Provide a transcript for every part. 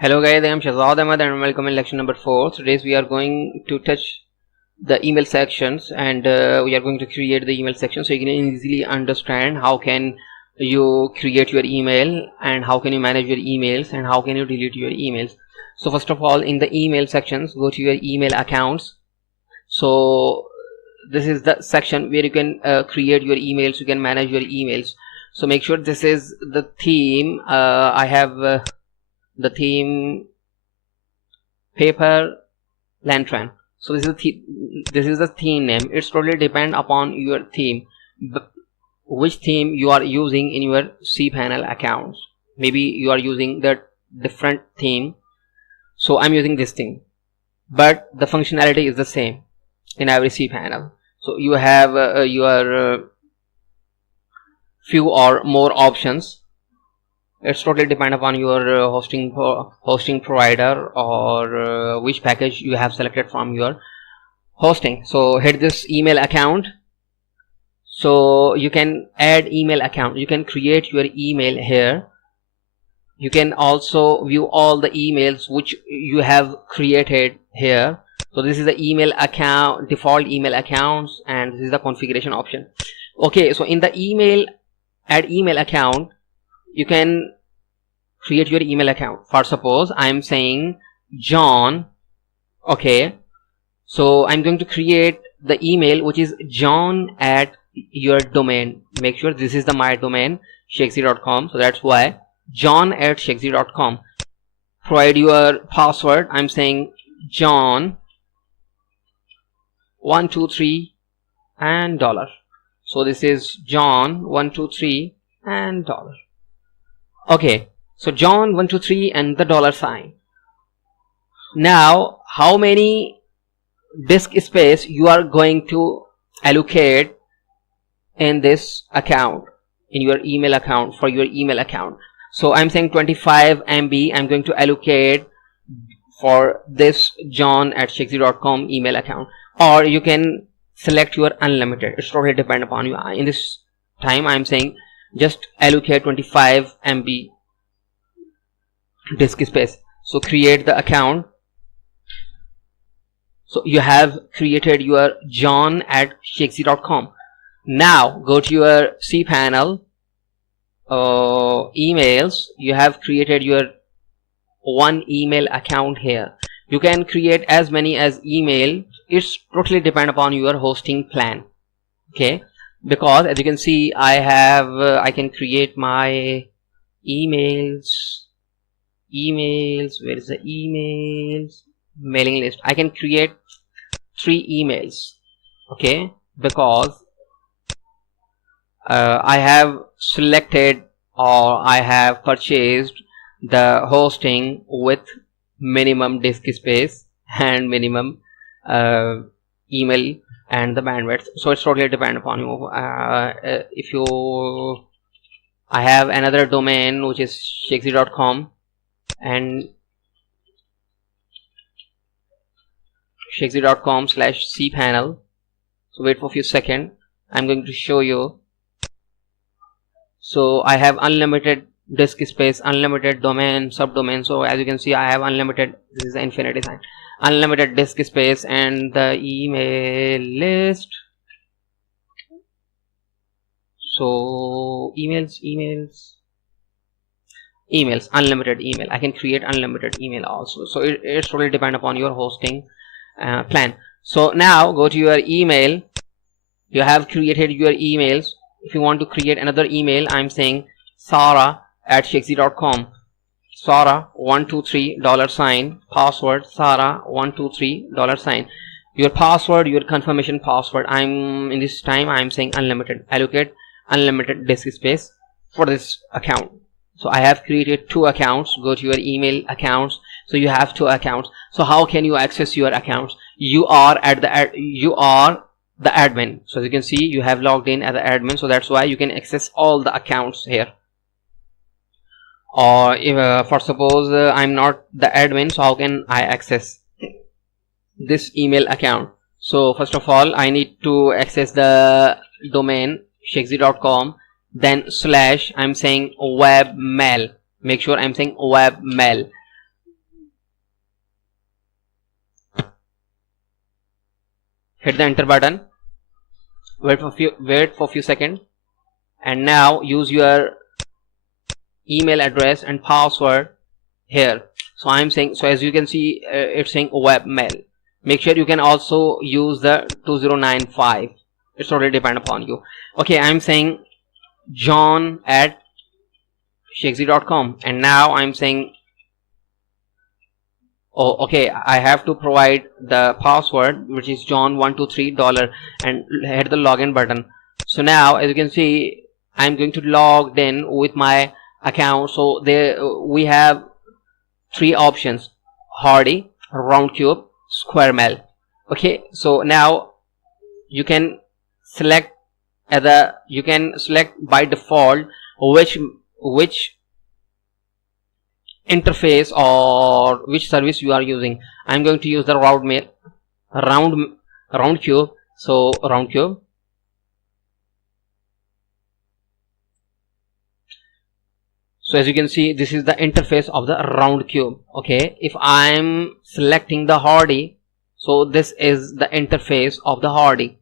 Hello guys, I am Shakzee and welcome in lecture number 4. Today we are going to touch the email sections and we are going to create the email section so you can easily understand how can you create your email and how can you manage your emails and how can you delete your emails. So first of all, in the email sections, go to your email accounts. So this is the section where you can create your emails, you can manage your emails. So make sure this is the theme. I have the theme paper lantern. So this is the theme name. It's totally depend upon your theme, which theme you are using in your cPanel accounts. Maybe you are using the different theme, so I'm using this theme, but the functionality is the same in every cPanel. So you have your few or more options. It's totally depend upon your hosting provider or which package you have selected from your hosting. So hit this email account. So you can add email account, you can create your email here. You can also view all the emails which you have created here. So this is the email account, default email accounts, and this is the configuration option. Okay, so in the email, add email account, you can create your email account. For suppose I'm saying John. Okay, so I'm going to create the email which is John at your domain. Make sure this is the my domain, Shakzee.com. So that's why John at Shakzee.com. Provide your password. I'm saying John 123 and $. So this is John 123 and $. Okay, so John 123 and the $sign. Now how many disk space you are going to allocate in this account, in your email account, for your email account? So I'm saying 25 MB I'm going to allocate for this John at Shakzee.com email account, or you can select your unlimited. It's totally depend upon you. In this time I'm saying just allocate 25 MB disk space. So create the account. So you have created your John at Shakzee.com. Now go to your cPanel emails. You have created your one email account here. You can create as many as email. It's totally depend upon your hosting plan. Okay, because as you can see, I can create my emails. Where is the emails? Mailing list. I can create 3 emails. Okay, because I have selected or I have purchased the hosting with minimum disk space and minimum email and the bandwidth. So it's totally depend upon you. If you, I have another domain which is Shakzee.com and Shakzee.com/cpanel. So wait for a few seconds, I'm going to show you. So I have unlimited disk space, unlimited domain, subdomain. So as you can see, I have unlimited, this is the infinity sign, unlimited disk space and the email list. So emails, unlimited email. I can create unlimited email also. So it's totally depend upon your hosting plan. So now go to your email. You have created your emails. If you want to create another email, I'm saying Sarah at Shakzee.com. Sarah 123 $, password Sarah 123 $. Your password, your confirmation password. I'm in this time I'm saying unlimited. Allocate unlimited disk space for this account. So I have created 2 accounts. Go to your email accounts. So you have 2 accounts. So how can you access your accounts? You are the admin. So as you can see, you have logged in as an admin. So that's why you can access all the accounts here. Or if for suppose I'm not the admin, so how can I access this email account? So first of all, I need to access the domain Shakzee.com. Then / I'm saying webmail. Make sure I'm saying webmail. hit the enter button, wait for few seconds, and now use your email address and password here. So I'm saying, so as you can see, it's saying webmail. Make sure you can also use the 2095. It's totally depend upon you. Okay, I'm saying John at Shakzee.com, and now I'm saying, oh okay, I have to provide the password, which is John123 and hit the login button. So now as you can see, I'm going to log in with my account. So there we have three options: Hardy, Roundcube, Squaremail. Okay, so now you can select by default which interface or which service you are using. I'm going to use the Roundcube. So Roundcube. So as you can see, this is the interface of the Roundcube. Okay, if I'm selecting the Hardy, so this is the interface of the Hardy.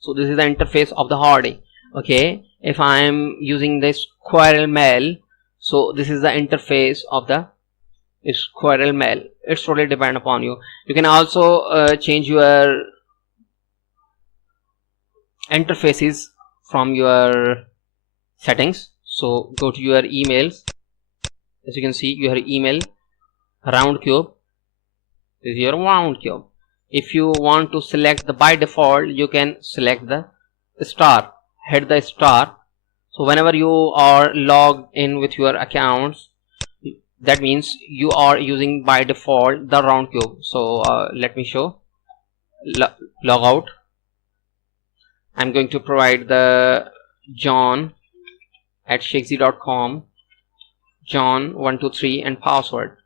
So this is the interface of the Hardy. Okay, if I'm using this Squaremail, so this is the interface of the Squaremail. It's totally depend upon you. You can also change your interfaces from your settings. So go to your emails. As you can see, your email Roundcube. This is your Roundcube. If you want to select the by default, you can select the star. Hit the star. So whenever you are logged in with your accounts, that means you are using by default the Roundcube. So let me show. Log out. I'm going to provide the John at Shakzee.com, John123 and password.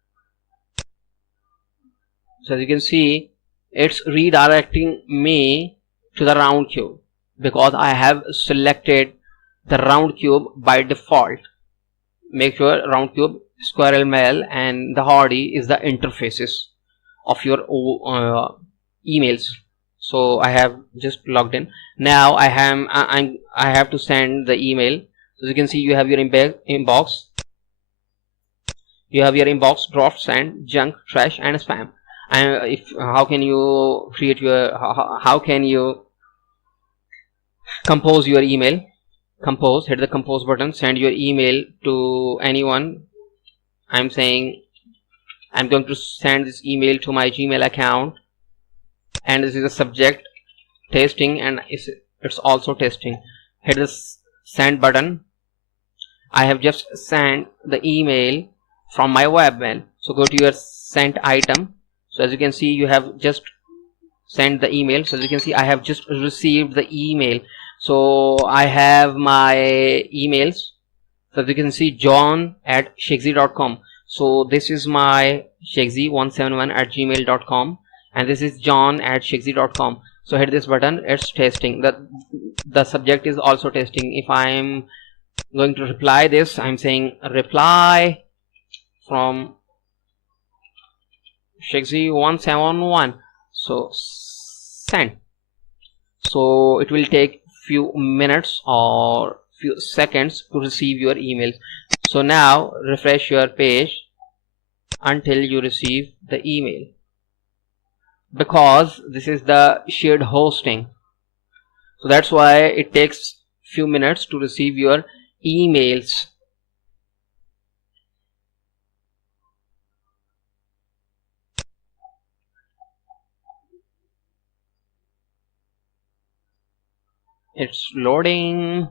So as you can see, it's redirecting me to the Roundcube because I have selected the Roundcube by default. Make sure Roundcube, Squaremail and the Hardy is the interfaces of your emails. So I have just logged in. Now I have to send the email. So as you can see, you have your inbox. You have your inbox, draft, send, junk, trash and spam. And how can you create your how can you compose your email? Compose, hit the compose button, send your email to anyone. I'm saying I'm going to send this email to my Gmail account, and this is the subject, testing, and it's also testing. Hit the send button. I have just sent the email from my webmail. So go to your sent item. So as you can see, you have just sent the email. So as you can see, I have just received the email. So I have my emails. So as you can see, John at Shakzee.com. So this is my Shakzee171 at gmail.com, and this is John at Shakzee.com. So hit this button. It's testing. The subject is also testing. If I'm going to reply this, I'm saying reply from Shakzee171. So send. So it will take few minutes or few seconds to receive your email. So now refresh your page until you receive the email, because this is the shared hosting. So that's why it takes few minutes to receive your emails. It's loading.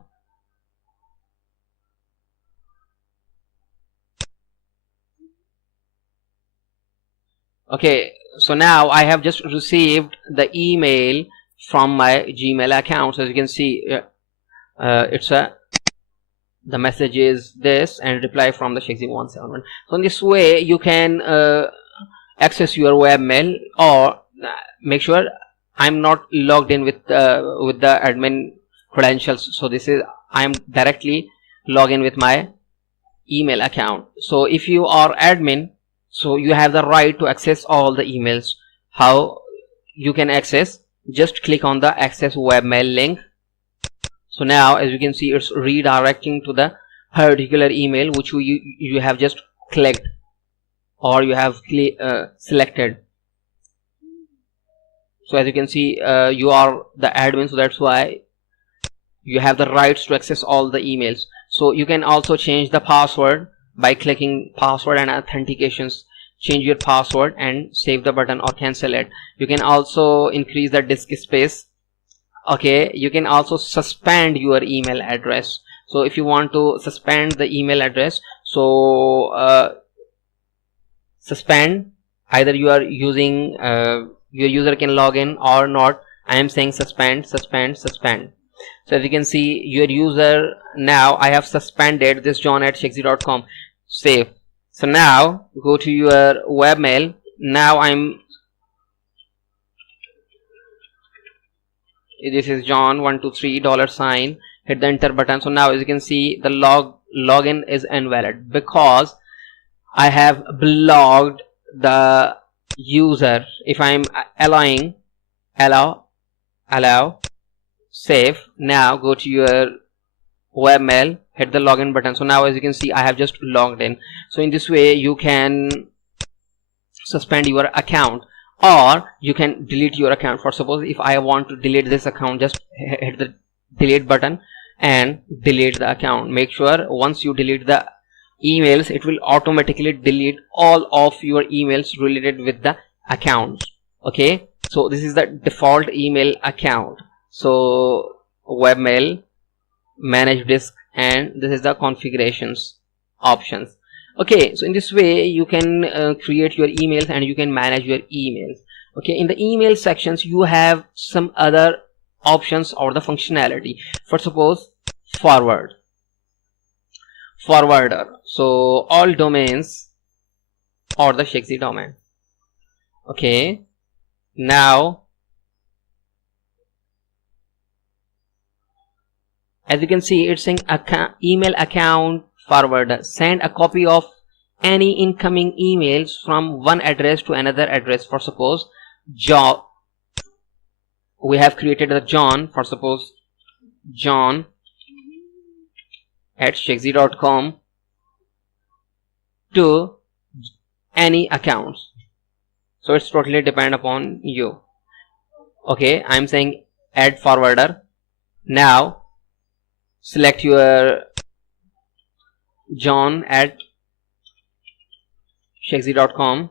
Okay, so now I have just received the email from my Gmail account. So as you can see, the message is this, and reply from the Shakzee171. So in this way you can access your webmail, or make sure I'm not logged in with the admin credentials. So this is, I'm directly log in with my email account. So if you are admin, so you have the right to access all the emails. how you can access. Just click on the access webmail link. So now as you can see, it's redirecting to the particular email which you have just clicked or you have selected. So as you can see, you are the admin, so that's why you have the rights to access all the emails. So you can also change the password by clicking password and authentications. Change your password and save the button or cancel it. You can also increase the disk space. Okay, you can also suspend your email address. So if you want to suspend the email address, so suspend, either you are using your user can log in or not. I am saying suspend. So as you can see, your user, now I have suspended this john@shakzee.com. Save. So now go to your webmail. Now this is John123 $, hit the enter button. So now as you can see, the login is invalid because I have blocked the user. If I'm allowing, allow, save. Now go to your webmail, hit the login button. So now as you can see, I have just logged in. So in this way you can suspend your account, or you can delete your account. For suppose if I want to delete this account, just hit the delete button and delete the account. Make sure once you delete the emails, it will automatically delete all of your emails related with the accounts. Okay, so this is the default email account. So webmail, manage disk, and this is the configurations options. Okay, so in this way you can create your emails and you can manage your emails. Okay, in the email sections you have some other options or the functionality. For suppose forwarder. So all domains or the Shakzee domain. Okay, now as you can see, it's saying email account forwarder. Send a copy of any incoming emails from one address to another address. For suppose John, we have created a John. For suppose John@shakzee.com to any accounts. So it's totally depend upon you. Okay, I'm saying add forwarder. Now select your John@shakzee.com.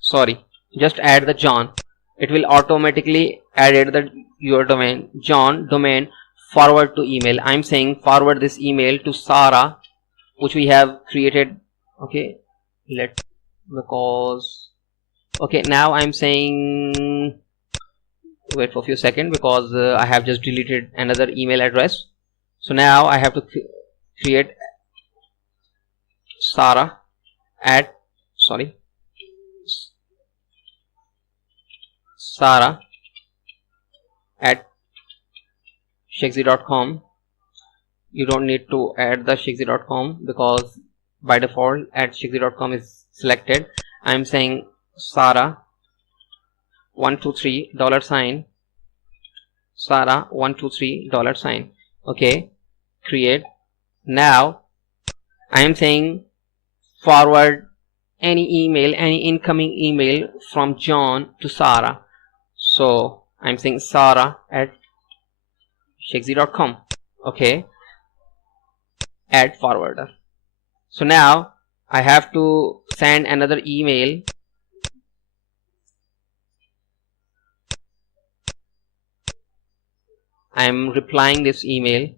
Sorry, just add the John. It will automatically add your domain, John domain, forward to email. I'm saying forward this email to Sarah, which we have created. Okay, okay, now I'm saying, wait for a few seconds because I have just deleted another email address. So now I have to create Sarah at Shakzee.com. You don't need to add the Shakzee.com because by default at Shakzee.com is selected. I'm saying Sarah 123 $, Sarah 123 $. Okay, create. Now I am saying forward any email, any incoming email from John to Sarah. So I'm saying Sarah@Shakzee.com. Okay, add forwarder. So now I have to send another email. I am replying this email,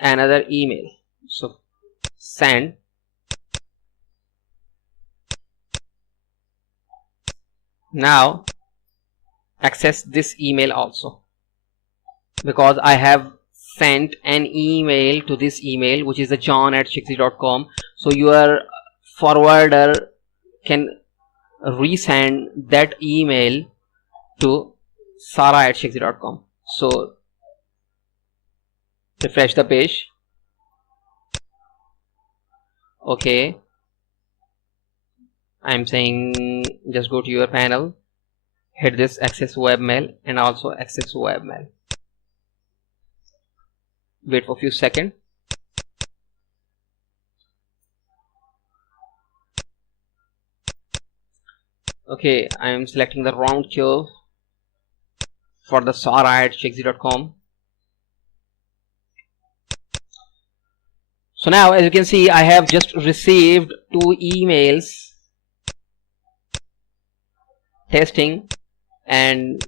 another email. So send. Now access this email also, because I have sent an email to this email, which is the John@Shakzee.com. So your forwarder can resend that email to Sarah@Shakzee.com. So refresh the page. Okay, I'm saying just go to your panel, hit this access webmail and also access webmail. Wait for a few seconds. Okay, I am selecting the round curve for the Shakzee.com. So now, as you can see, I have just received 2 emails testing, and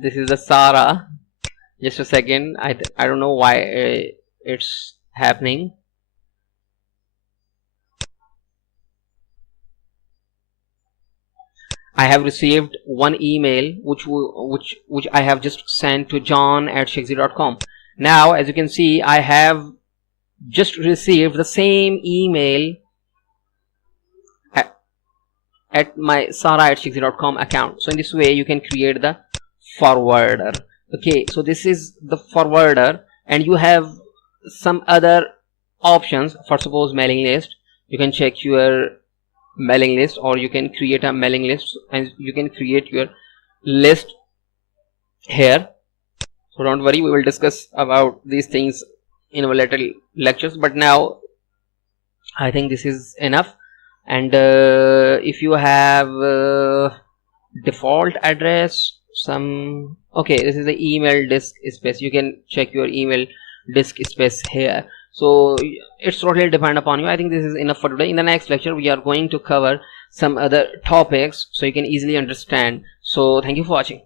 this is the Sarah. Just a second, I don't know why it's happening. I have received 1 email which I have just sent to john@shakzee.com. Now, as you can see, I have just received the same email at my Sarah@shakzee.com account. So in this way you can create the forwarder. Okay, so this is the forwarder, and you have some other options. For suppose mailing list, you can check your mailing list, or you can create a mailing list, and you can create your list here. So don't worry, we will discuss about these things in our later lectures, but now I think this is enough. And if you have default address, okay, this is the email disk space. You can check your email disk space here. So it's totally depend upon you. I think this is enough for today. In the next lecture we are going to cover some other topics so you can easily understand. So thank you for watching.